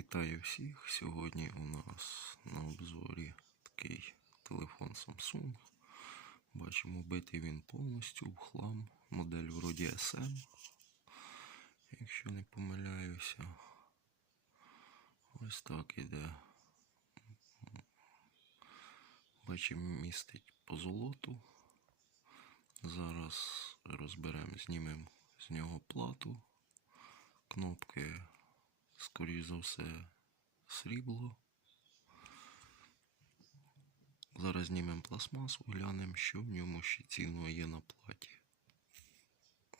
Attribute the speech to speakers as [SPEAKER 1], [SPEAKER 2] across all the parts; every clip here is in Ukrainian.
[SPEAKER 1] Вітаю всіх. Сьогодні у нас на обзорі такий телефон Samsung. Бачимо, битий він повністю в хлам. Модель вроді SM. Якщо не помиляюся. Ось так іде. Бачимо, містить позолоту. Зараз розберемо, знімемо з нього плату. Кнопки скоріш за все, срібло. Зараз знімемо пластмасу, глянемо, що в ньому ще цінного є на платі.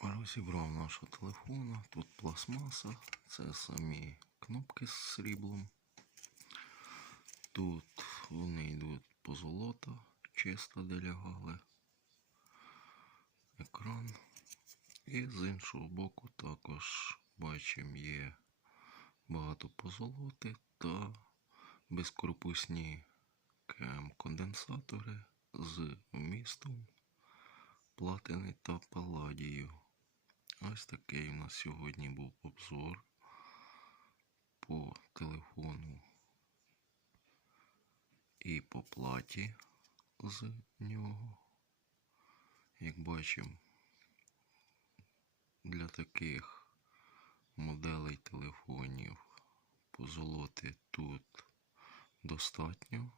[SPEAKER 1] Розібрав нашого телефона. Тут пластмаса, це самі кнопки з сріблом. Тут вони йдуть позолота, чисто де лягали. Екран. І з іншого боку також бачимо є багато позолоти та безкорпусні КМ-конденсатори з вмістом платини та паладію. Ось такий у нас сьогодні був обзор по телефону і по платі з нього. Як бачимо, для таких моделей телефонів позолоти тут достатньо,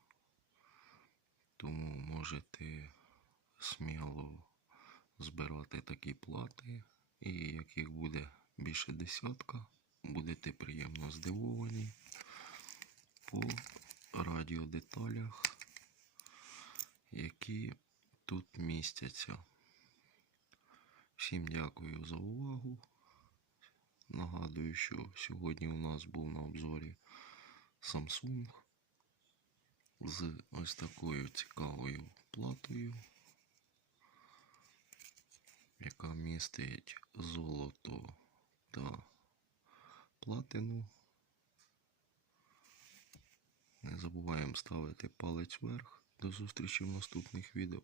[SPEAKER 1] тому можете сміло збирати такі плати, і як їх буде більше десятка, будете приємно здивовані по радіодеталях, які тут містяться. Всім дякую за увагу. Нагадую, що сьогодні у нас був на обзорі Samsung з ось такою цікавою платою, яка містить золото та платину. Не забуваємо ставити палець вверх. До зустрічі в наступних відео.